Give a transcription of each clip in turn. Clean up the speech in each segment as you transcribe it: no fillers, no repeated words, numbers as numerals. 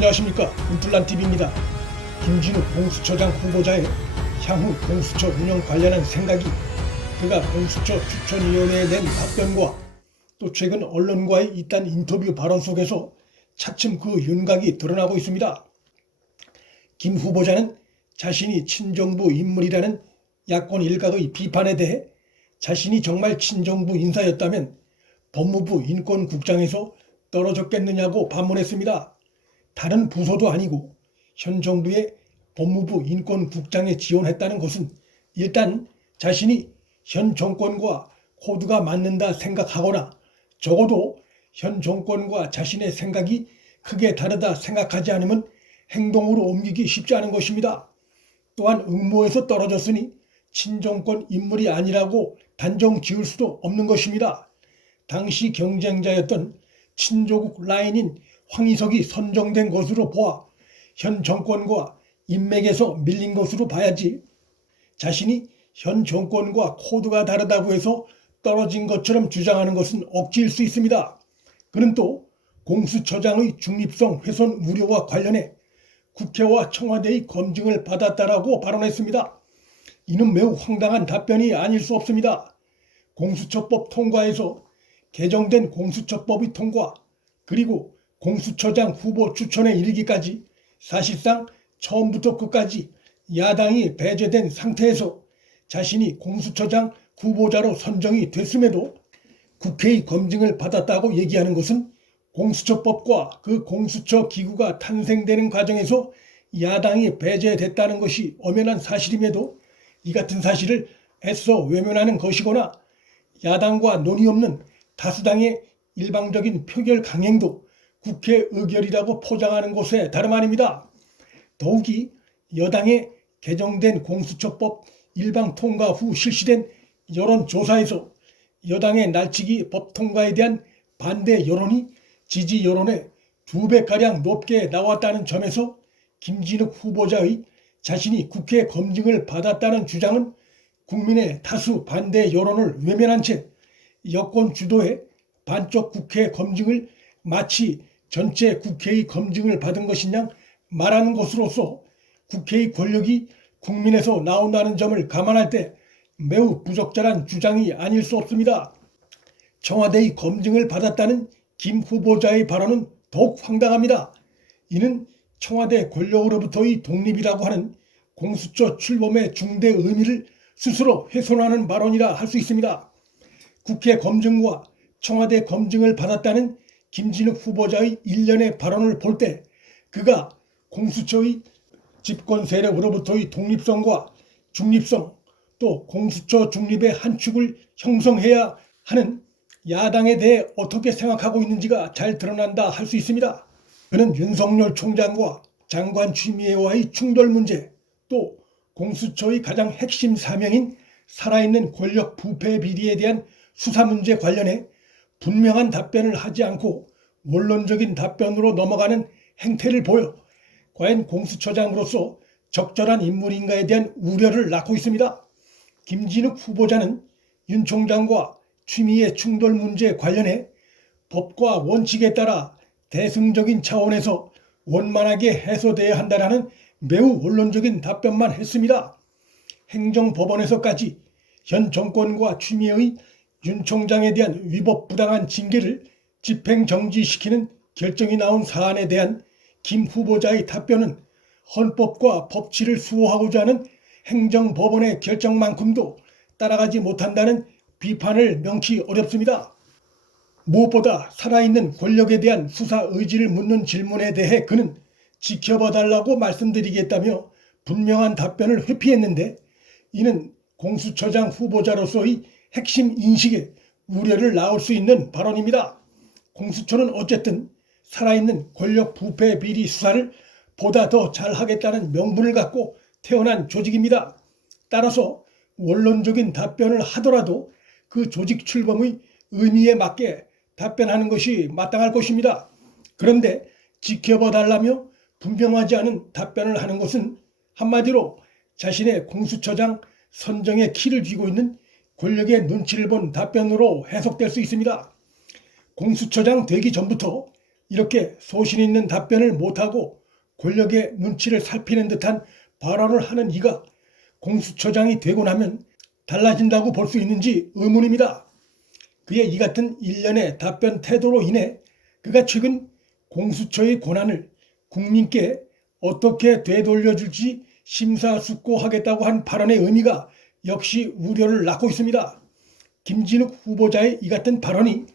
안녕하십니까, 문틀란TV입니다. 김진욱 공수처장 후보자의 향후 공수처 운영 관련한 생각이 그가 공수처 추천위원회에 낸 답변과 또 최근 언론과의 이딴 인터뷰 발언 속에서 차츰 그 윤곽이 드러나고 있습니다. 김 후보자는 자신이 친정부 인물이라는 야권 일각의 비판에 대해 자신이 정말 친정부 인사였다면 법무부 인권국장에서 떨어졌겠느냐고 반문했습니다. 다른 부서도 아니고 현 정부의 법무부 인권국장에 지원했다는 것은 일단 자신이 현 정권과 코드가 맞는다 생각하거나 적어도 현 정권과 자신의 생각이 크게 다르다 생각하지 않으면 행동으로 옮기기 쉽지 않은 것입니다. 또한 응모에서 떨어졌으니 친정권 인물이 아니라고 단정 지을 수도 없는 것입니다. 당시 경쟁자였던 친조국 라인인 황희석이 선정된 것으로 보아 현 정권과 인맥에서 밀린 것으로 봐야지, 자신이 현 정권과 코드가 다르다고 해서 떨어진 것처럼 주장하는 것은 억지일 수 있습니다. 그는 또 공수처장의 중립성 훼손 우려와 관련해 국회와 청와대의 검증을 받았다라고 발언했습니다. 이는 매우 황당한 답변이 아닐 수 없습니다. 공수처법 통과에서 개정된 공수처법의 통과, 그리고 공수처장 후보 추천에 이르기까지 사실상 처음부터 끝까지 야당이 배제된 상태에서 자신이 공수처장 후보자로 선정이 됐음에도 국회의 검증을 받았다고 얘기하는 것은 공수처법과 그 공수처 기구가 탄생되는 과정에서 야당이 배제됐다는 것이 엄연한 사실임에도 이 같은 사실을 애써 외면하는 것이거나 야당과 논의 없는 다수당의 일방적인 표결 강행도 국회 의결이라고 포장하는 것에 다름 아닙니다. 더욱이 여당의 개정된 공수처법 일방 통과 후 실시된 여론조사에서 여당의 날치기 법 통과에 대한 반대 여론이 지지 여론의 2배가량 높게 나왔다는 점에서 김진욱 후보자의 자신이 국회 검증을 받았다는 주장은 국민의 다수 반대 여론을 외면한 채 여권 주도의 반쪽 국회 검증을 마치 전체 국회의 검증을 받은 것이냐 말하는 것으로서 국회의 권력이 국민에서 나온다는 점을 감안할 때 매우 부적절한 주장이 아닐 수 없습니다. 청와대의 검증을 받았다는 김 후보자의 발언은 더욱 황당합니다. 이는 청와대 권력으로부터의 독립이라고 하는 공수처 출범의 중대 의미를 스스로 훼손하는 발언이라 할 수 있습니다. 국회 검증과 청와대 검증을 받았다는 김진욱 후보자의 일련의 발언을 볼 때 그가 공수처의 집권 세력으로부터의 독립성과 중립성, 또 공수처 중립의 한 축을 형성해야 하는 야당에 대해 어떻게 생각하고 있는지가 잘 드러난다 할 수 있습니다. 그는 윤석열 총장과 장관 추미애와의 충돌 문제, 또 공수처의 가장 핵심 사명인 살아있는 권력 부패 비리에 대한 수사 문제 관련해 분명한 답변을 하지 않고 원론적인 답변으로 넘어가는 행태를 보여 과연 공수처장으로서 적절한 인물인가에 대한 우려를 낳고 있습니다. 김진욱 후보자는 윤 총장과 추미애 충돌 문제 관련해 법과 원칙에 따라 대승적인 차원에서 원만하게 해소돼야 한다는 매우 원론적인 답변만 했습니다. 행정법원에서까지 현 정권과 추미애의 윤 총장에 대한 위법 부당한 징계를 집행정지시키는 결정이 나온 사안에 대한 김 후보자의 답변은 헌법과 법치를 수호하고자 하는 행정법원의 결정만큼도 따라가지 못한다는 비판을 명키 어렵습니다. 무엇보다 살아있는 권력에 대한 수사 의지를 묻는 질문에 대해 그는 지켜봐달라고 말씀드리겠다며 분명한 답변을 회피했는데, 이는 공수처장 후보자로서의 핵심 인식에 우려를 낳을 수 있는 발언입니다. 공수처는 어쨌든 살아있는 권력 부패 비리 수사를 보다 더 잘하겠다는 명분을 갖고 태어난 조직입니다. 따라서 원론적인 답변을 하더라도 그 조직 출범의 의미에 맞게 답변하는 것이 마땅할 것입니다. 그런데 지켜봐달라며 분명하지 않은 답변을 하는 것은 한마디로 자신의 공수처장 선정에 키를 쥐고 있는 권력의 눈치를 본 답변으로 해석될 수 있습니다. 공수처장 되기 전부터 이렇게 소신 있는 답변을 못하고 권력의 눈치를 살피는 듯한 발언을 하는 이가 공수처장이 되고 나면 달라진다고 볼 수 있는지 의문입니다. 그의 이 같은 일련의 답변 태도로 인해 그가 최근 공수처의 권한을 국민께 어떻게 되돌려줄지 심사숙고하겠다고 한 발언의 의미가 역시 우려를 낳고 있습니다. 김진욱 후보자의 이 같은 발언이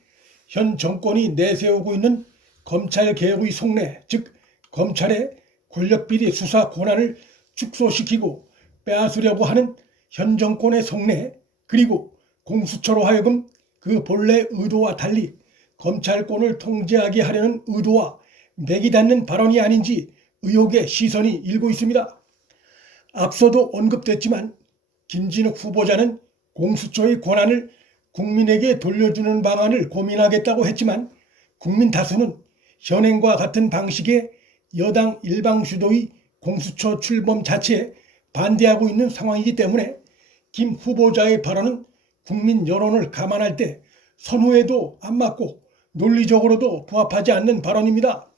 현 정권이 내세우고 있는 검찰개혁의 속내, 즉 검찰의 권력비리 수사 권한을 축소시키고 빼앗으려고 하는 현 정권의 속내, 그리고 공수처로 하여금 그 본래 의도와 달리 검찰권을 통제하게 하려는 의도와 맥이 닿는 발언이 아닌지 의혹의 시선이 일고 있습니다. 앞서도 언급됐지만 김진욱 후보자는 공수처의 권한을 국민에게 돌려주는 방안을 고민하겠다고 했지만 국민 다수는 현행과 같은 방식의 여당 일방주도의 공수처 출범 자체에 반대하고 있는 상황이기 때문에 김 후보자의 발언은 국민 여론을 감안할 때 선후에도 안 맞고 논리적으로도 부합하지 않는 발언입니다.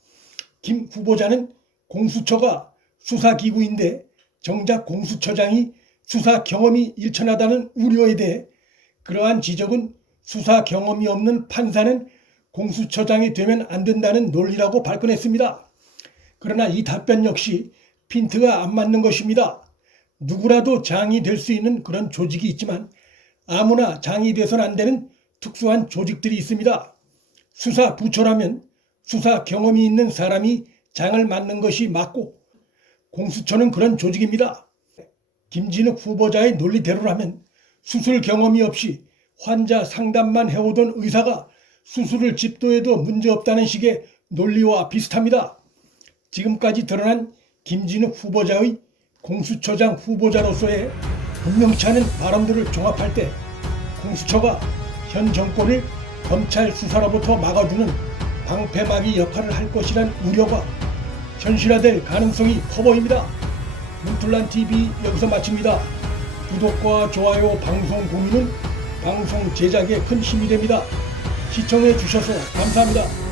김 후보자는 공수처가 수사기구인데 정작 공수처장이 수사 경험이 일천하다는 우려에 대해 그러한 지적은 수사 경험이 없는 판사는 공수처장이 되면 안 된다는 논리라고 발끈했습니다. 그러나 이 답변 역시 핀트가 안 맞는 것입니다. 누구라도 장이 될 수 있는 그런 조직이 있지만 아무나 장이 돼선 안 되는 특수한 조직들이 있습니다. 수사부처라면 수사 경험이 있는 사람이 장을 맡는 것이 맞고 공수처는 그런 조직입니다. 김진욱 후보자의 논리대로라면 수술 경험이 없이 환자 상담만 해오던 의사가 수술을 집도해도 문제없다는 식의 논리와 비슷합니다. 지금까지 드러난 김진욱 후보자의 공수처장 후보자로서의 분명치 않은 발언들을 종합할 때 공수처가 현 정권을 검찰 수사로부터 막아주는 방패막이 역할을 할 것이란 우려가 현실화될 가능성이 커 보입니다. 문틀란TV 여기서 마칩니다. 구독과 좋아요, 방송 공유는 방송 제작에 큰 힘이 됩니다. 시청해 주셔서 감사합니다.